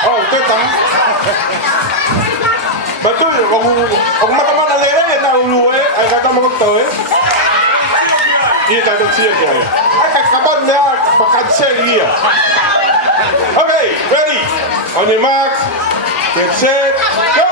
Oh, teta. Betul, kung mataman na lera, yan na uluwe, ay kata magto eh. Iya, tayo siya kaya. Ay, kakabon na, makansel iya. Okay, ready? On your mark, get set, go!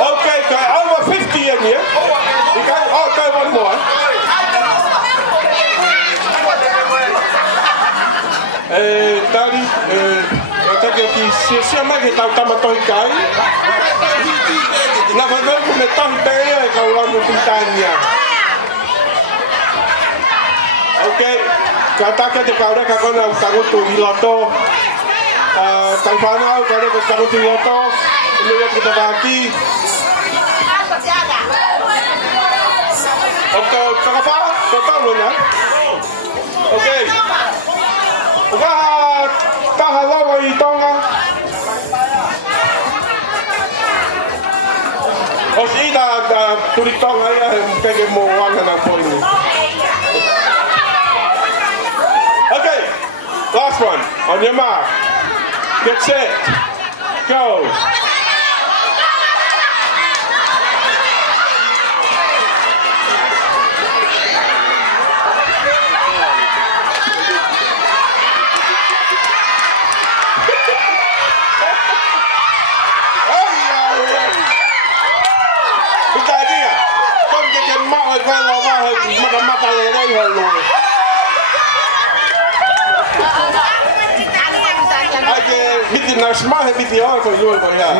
Okay, over 50 in here. Okay, okay, one more. Tadi, tadi que se ama que tal tamato kai. La verdad que me tan bella que hablando pitania. Okay, kata que kau dah kau nak tahu tu iloto. Tanfana kau dah tahu tu iloto. Ini yang kita bagi. Okay, kakapa, kakapa mana? Okay. Wah, tahala itonga. Os ida tulitonga ya tege mo wanga na poini. Okay, last one. On your mark. Get set. Go. Mata le đây hồi lùi. Ai biết tin nào smart hay biết gì đó thôi luôn rồi à.